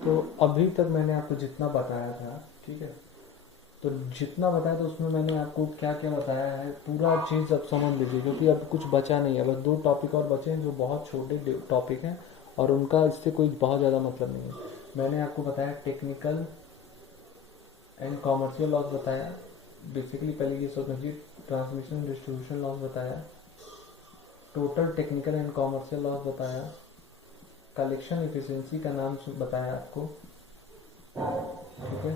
तो अभी तक मैंने आपको जितना बताया था, ठीक है, तो जितना बताया था उसमें मैंने आपको क्या क्या बताया है पूरा चीज़ अब समझ लीजिए, क्योंकि अब कुछ बचा नहीं है, बस दो टॉपिक और बचे हैं जो बहुत छोटे टॉपिक हैं और उनका इससे कोई बहुत ज़्यादा मतलब नहीं है। मैंने आपको बताया टेक्निकल एंड कॉमर्शियल लॉस बताया, बेसिकली पहले ये समझिए, ट्रांसमिशन डिस्ट्रीब्यूशन लॉस बताया, total technical and commercial loss बताया, कलेक्शन इफिशिएंसी का नाम बताया आपको, ठीक है,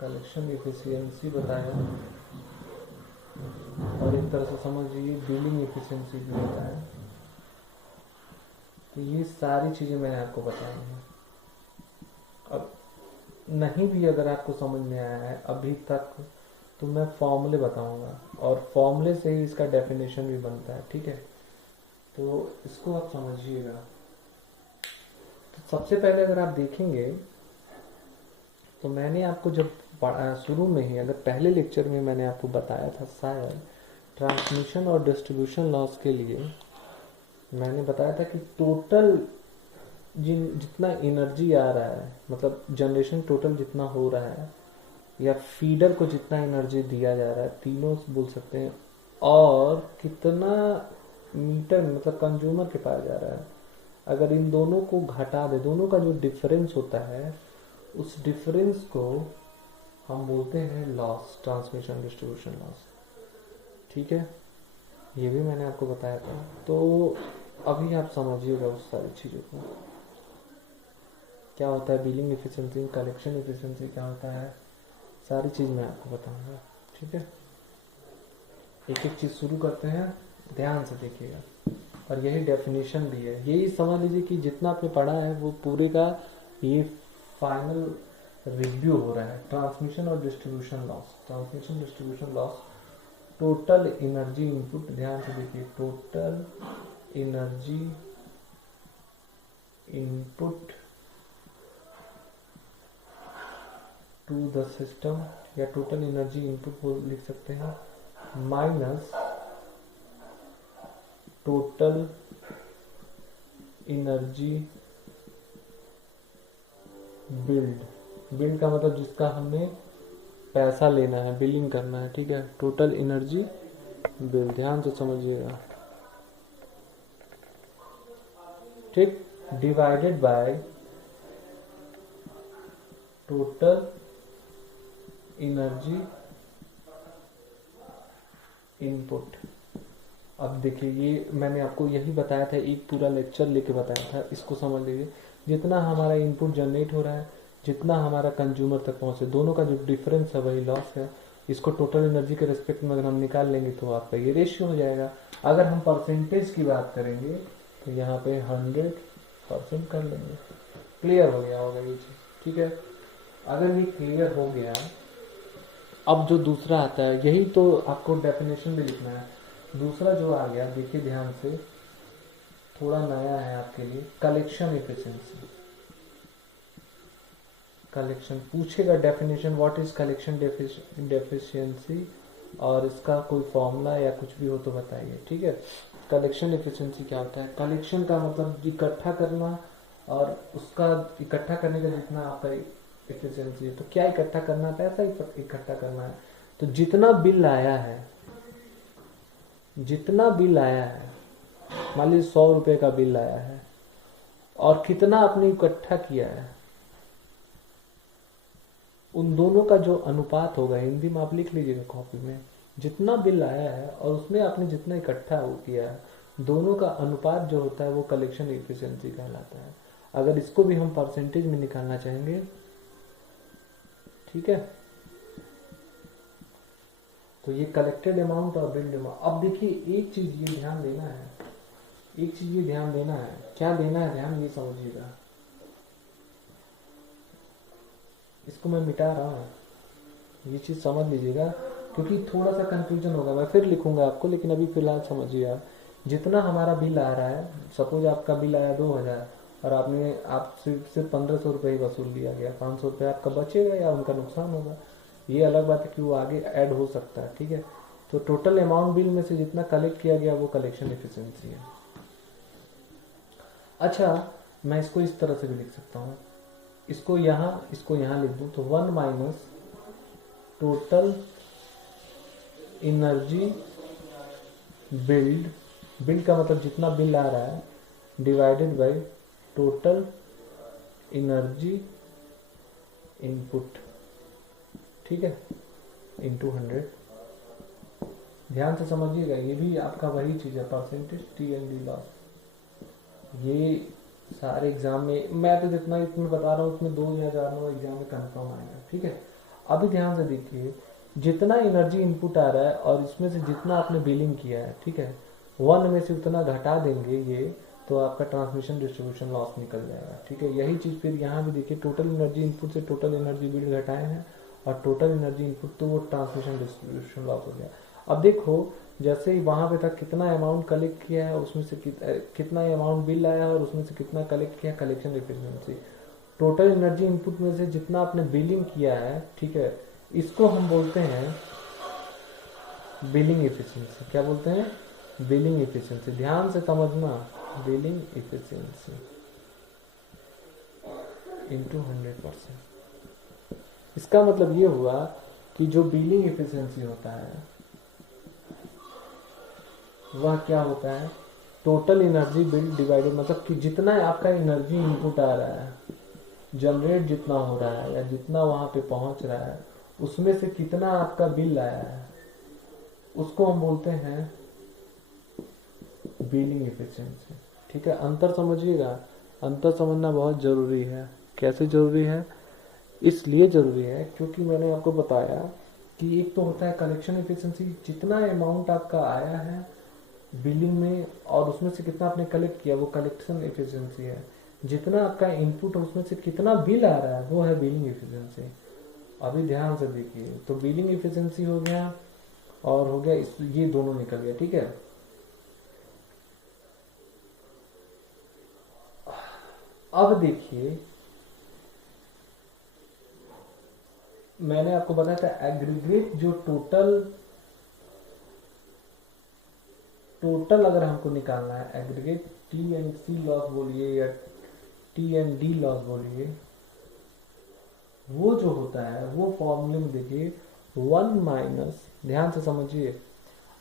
कलेक्शन इफिशिएंसी बताया, और एक तरह से समझ लीजिए बिलिंग इफिशिएंसी भी बताया। तो ये सारी चीज़ें मैंने आपको बताई हैं। अब नहीं भी अगर आपको समझ में आया है अभी तक, तो मैं फॉर्मूले बताऊंगा और फॉर्मूले से ही इसका डेफिनेशन भी बनता है, ठीक है, तो इसको आप समझिएगा। तो सबसे पहले अगर आप देखेंगे तो मैंने आपको जब शुरू में ही, अगर पहले लेक्चर में मैंने आपको बताया था शायद, ट्रांसमिशन और डिस्ट्रीब्यूशन लॉस के लिए मैंने बताया था कि टोटल जितना एनर्जी आ रहा है, मतलब जनरेशन टोटल जितना हो रहा है, या फीडर को जितना एनर्जी दिया जा रहा है, तीनों बोल सकते हैं, और कितना मीटर मतलब कंज्यूमर के पास जा रहा है, अगर इन दोनों को घटा दे, दोनों का जो डिफरेंस होता है, उस डिफरेंस को हम बोलते हैं लॉस, ट्रांसमिशन डिस्ट्रीब्यूशन लॉस, ठीक है, ये भी मैंने आपको बताया था। तो अभी आप समझिएगा उस सारी चीज़ों को, क्या होता है बिलिंग एफिशिएंसी, कलेक्शन एफिशिएंसी क्या होता है, सारी चीज़ मैं आपको बताऊंगा, ठीक है। एक एक चीज़ शुरू करते हैं, ध्यान से देखिएगा, और यही डेफिनेशन भी है, यही समझ लीजिए कि जितना आपने पढ़ा है वो पूरे का ये फाइनल रिव्यू हो रहा है। ट्रांसमिशन और distribution loss, transmission distribution loss, total energy input, ध्यान से देखिए, total energy input to the system, या टोटल एनर्जी इनपुट को लिख सकते हैं, minus total energy billed, billed का मतलब जिसका हमें पैसा लेना है, बिलिंग करना है, ठीक है, टोटल एनर्जी बिल, ध्यान से समझिएगा, ठीक, divided by total energy input. अब देखिए, ये मैंने आपको यही बताया था, एक पूरा लेक्चर लेके बताया था, इसको समझ लीजिए, जितना हमारा इनपुट जनरेट हो रहा है, जितना हमारा कंज्यूमर तक पहुंचे, दोनों का जो डिफरेंस है वही लॉस है। इसको टोटल एनर्जी के रिस्पेक्ट में अगर हम निकाल लेंगे तो आपका ये रेशियो हो जाएगा। अगर हम परसेंटेज की बात करेंगे तो यहाँ पे 100% कर लेंगे। क्लियर हो गया होगा ये चीज़, ठीक है। अगर ये क्लियर हो गया, अब जो दूसरा आता है, यही तो आपको डेफिनेशन भी लिखना है। दूसरा जो आ गया, देखिए ध्यान से, थोड़ा नया है आपके लिए, कलेक्शन एफिशिएंसी। कलेक्शन पूछेगा definition, what is collection deficiency, और इसका कोई फॉर्मूला या कुछ भी हो तो बताइए, ठीक है। कलेक्शन एफिशिएंसी क्या होता है? कलेक्शन का मतलब इकट्ठा करना, और उसका इकट्ठा करने का जितना आपका एफिशिएंसी है, तो क्या इकट्ठा करना है? पैसा इकट्ठा करना है। तो जितना बिल आया है, जितना बिल आया है, मान लीजिए 100 रुपए का बिल आया है, और कितना आपने इकट्ठा किया है, उन दोनों का जो अनुपात होगा, हिंदी में आप लिख लीजिएगा कॉपी में, जितना बिल आया है और उसमें आपने जितना इकट्ठा किया है, दोनों का अनुपात जो होता है वो कलेक्शन एफिशिएंसी कहलाता है। अगर इसको भी हम परसेंटेज में निकालना चाहेंगे, ठीक है, तो ये कलेक्टेड अमाउंट और बिल्ड अमाउंट। अब देखिए, एक चीज ये ध्यान देना है, एक चीज ये ध्यान देना है, क्या देना है ध्यान, ये समझिएगा, इसको मैं मिटा रहा हूँ, ये चीज समझ लीजिएगा, क्योंकि थोड़ा सा कंफ्यूजन होगा, मैं फिर लिखूंगा आपको, लेकिन अभी फिलहाल समझिए आप। जितना हमारा बिल आ रहा है, सपोज आपका बिल आया 2000, और आपने आप सिर्फ 1500 रुपये ही वसूल लिया गया, 500 रुपये आपका बचेगा या उनका नुकसान होगा, ये अलग बात है कि वो आगे ऐड हो सकता है, ठीक है। तो टोटल अमाउंट बिल में से जितना कलेक्ट किया गया वो कलेक्शन एफिशिएंसी है। अच्छा, मैं इसको इस तरह से भी लिख सकता हूँ, इसको यहाँ लिख दूँ तो 1 माइनस टोटल एनर्जी बिल्ड का मतलब जितना बिल आ रहा है, divided by total energy input, ठीक है, इंटू 100। ध्यान से समझिएगा, ये भी आपका वही चीज है, percentage T N D loss. ये सारे एग्जाम में मैं तो जितना इसमें बता रहा हूँ उसमें 2 या 4 एग्जाम में कंफर्म आएगा, ठीक है। अभी ध्यान से देखिए, जितना एनर्जी इनपुट आ रहा है और इसमें से जितना आपने बिलिंग किया है, ठीक है, 1 में से उतना घटा देंगे ये, तो आपका ट्रांसमिशन डिस्ट्रीब्यूशन लॉस निकल जाएगा, ठीक है। यही चीज फिर यहाँ भी देखिए, टोटल एनर्जी इनपुट से टोटल एनर्जी बिल घटाए हैं और टोटल एनर्जी इनपुट, तो वो ट्रांसमिशन डिस्ट्रीब्यूशन लॉस हो गया। अब देखो, जैसे ही वहां पे तक कितना अमाउंट कलेक्ट किया है, उसमें से कितना अमाउंट बिल आया और उसमें से कितना कलेक्ट किया, collection efficiency. Total energy input में से जितना आपने बिलिंग किया है, ठीक है, इसको हम बोलते हैं बिलिंग एफिशिएंसी। क्या बोलते हैं? Billing efficiency. ध्यान से समझना, बिलिंग एफिशिएंसी इंटू 100%। इसका मतलब ये हुआ कि जो बिलिंग एफिशिएंसी होता है वह क्या होता है, टोटल एनर्जी बिल डिवाइडेड, मतलब कि जितना आपका एनर्जी इनपुट आ रहा है, जनरेट जितना हो रहा है या जितना वहां पे पहुंच रहा है, उसमें से कितना आपका बिल आया है, उसको हम बोलते हैं बिलिंग एफिशिएंसी, ठीक है। अंतर समझिएगा, अंतर समझना बहुत जरूरी है। कैसे जरूरी है? इसलिए जरूरी है क्योंकि मैंने आपको बताया कि एक तो होता है कलेक्शन एफिशिएंसी, जितना अमाउंट आपका आया है बिलिंग में और उसमें से कितना आपने कलेक्ट किया, वो कलेक्शन एफिशिएंसी है। जितना आपका इनपुट है उसमें से कितना बिल आ रहा है, वो है बिलिंग एफिशिएंसी। अभी ध्यान से देखिए, तो बिलिंग एफिशिएंसी हो गया और हो गया ये दोनों निकल गया, ठीक है। अब देखिए, मैंने आपको बताया था एग्रीगेट जो टोटल अगर हमको निकालना है, aggregate T and C loss बोलिए या टी एंड डी लॉस बोलिए, वो जो होता है वो फॉर्मूले में देखिए 1 माइनस, ध्यान से समझिए,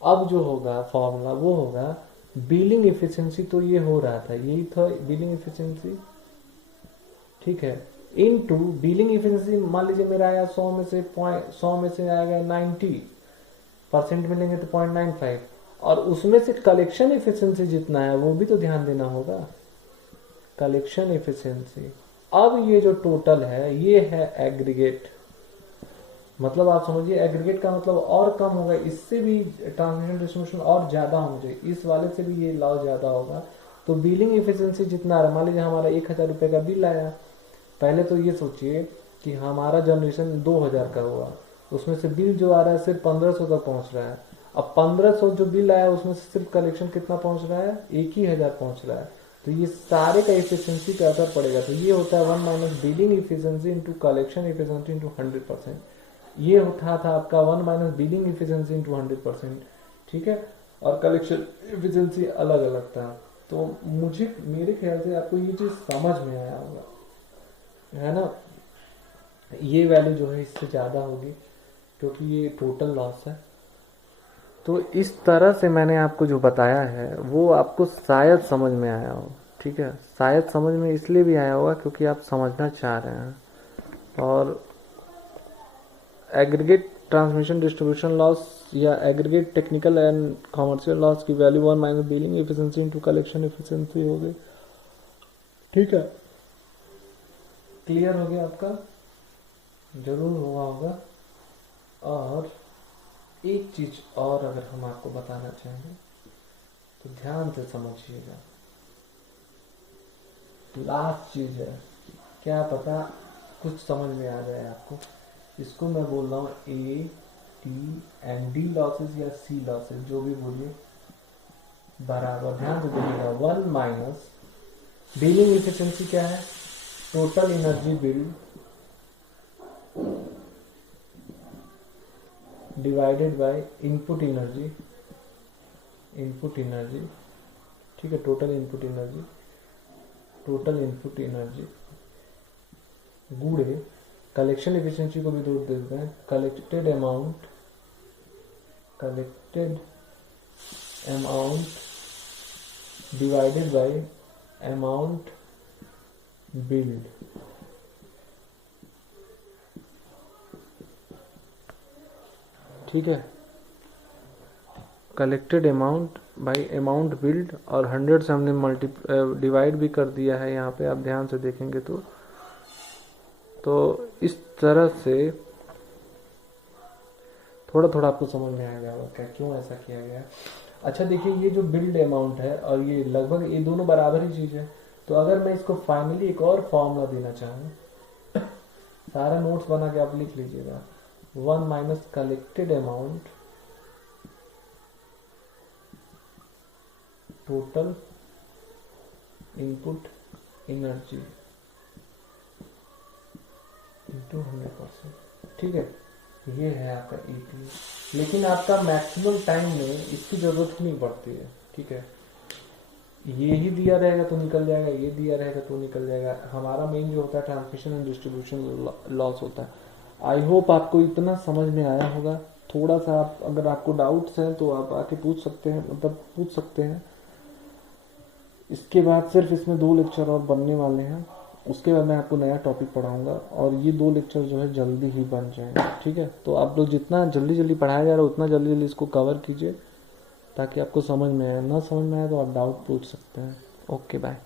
अब जो होगा फॉर्मूला वो होगा बिलिंग एफिशिएंसी, तो ये हो रहा था, यही था बिलिंग एफिशिएंसी, ठीक है, इनटू बिलिंग एफिशिएंसी। मान लीजिए मेरा आया 100 में से आएगा 90% मिलेंगे तो 0.95, और उसमें से कलेक्शन एफिशिएंसी जितना है वो भी तो ध्यान देना होगा, कलेक्शन एफिशिएंसी। अब ये जो टोटल है ये है एग्रीगेट, मतलब आप समझिए एग्रीगेट का मतलब और कम होगा, इससे भी ट्रांसमिशन डिस्ट्रीब्यूशन और ज्यादा होना चाहिए, इस वाले से भी ये लॉस ज्यादा होगा। तो बिलिंग एफिशिएंसी जितना आ रहा, मान लीजिए हमारा 1000 रुपए का बिल आया, पहले तो ये सोचिए कि हमारा जनरेशन 2000 का हुआ, उसमें से बिल जो आ रहा है सिर्फ 1500 तक पहुंच रहा है। अब 1500 जो बिल आया उसमें से सिर्फ कलेक्शन कितना पहुंच रहा है, 1000 पहुंच रहा है, तो ये सारे का एफिशिएंसी पे असर पड़ेगा। तो ये होता है 1 minus billing efficiency into collection efficiency into 100%। ये उठा था आपका 1 माइनस बिलिंग एफिशिएंसी इंटू 100%, ठीक है, और कलेक्शन एफिशिएंसी अलग अलग था। तो मेरे ख्याल से आपको ये चीज समझ में आया होगा, है ना। ये वैल्यू जो है इससे ज्यादा होगी क्योंकि ये टोटल लॉस है। तो इस तरह से मैंने आपको जो बताया है वो आपको शायद समझ में आया हो, ठीक है। शायद समझ में इसलिए भी आया होगा क्योंकि आप समझना चाह रहे हैं। और एग्रीगेट ट्रांसमिशन डिस्ट्रीब्यूशन लॉस या aggregate technical and commercial loss की value 1 minus billing efficiency into collection efficiency हो गई, ठीक है। क्लियर हो गया आपका? जरूर हुआ होगा। और एक चीज और अगर हम आपको बताना चाहें तो ध्यान से समझिएगा, लास्ट चीज है, क्या पता कुछ समझ में आ जाए आपको। इसको मैं बोल रहा हूँ A T and D losses या सी लॉसेस, जो भी बोलिए, बराबर, ध्यान से देखिएगा, 1 माइनस बिलिंग एफिशिएंसी क्या है, total energy bill divided by input energy, ठीक है, total input energy, total input energy. Good है। कलेक्शन एफिशिएंसी को भी दो देते हैं, collected amount divided by amount build. ठीक है, collected amount by amount build, और 100 से हमने डिवाइड भी कर दिया है यहाँ पे, आप ध्यान से देखेंगे तो इस तरह से थोड़ा थोड़ा आपको समझ में आएगा क्या क्यों ऐसा किया गया है। अच्छा देखिए, ये जो बिल्ड अमाउंट है और ये लगभग ये दोनों बराबर ही चीज़ है। तो अगर मैं इसको फाइनली एक और फॉर्मूला देना चाहूँ, सारा नोट्स बना के आप लिख लीजिएगा, 1 minus collected amount total input energy into 100%। ठीक है, ये है आपका ईपी। लेकिन आपका मैक्सिमम टाइम में इसकी जरूरत नहीं पड़ती है। ठीक है, ये ही दिया रहेगा तो निकल जाएगा, ये दिया रहेगा तो निकल जाएगा। हमारा मेन जो होता है ट्रांसमिशन एंड डिस्ट्रीब्यूशन लॉस होता है। आई होप आपको इतना समझ में आया होगा। थोड़ा सा आप अगर आपको डाउट्स हैं तो आप आके पूछ सकते हैं, मतलब पूछ सकते हैं। इसके बाद सिर्फ इसमें 2 लेक्चर और बनने वाले हैं, उसके बाद मैं आपको नया टॉपिक पढ़ाऊंगा और ये 2 लेक्चर जो है जल्दी ही बन जाएंगे। ठीक है, तो आप लोग जितना जल्दी पढ़ाया जा रहा है उतना जल्दी इसको कवर कीजिए ताकि आपको समझ में आए। ना समझ में आए तो आप डाउट पूछ सकते हैं। Okay, bye.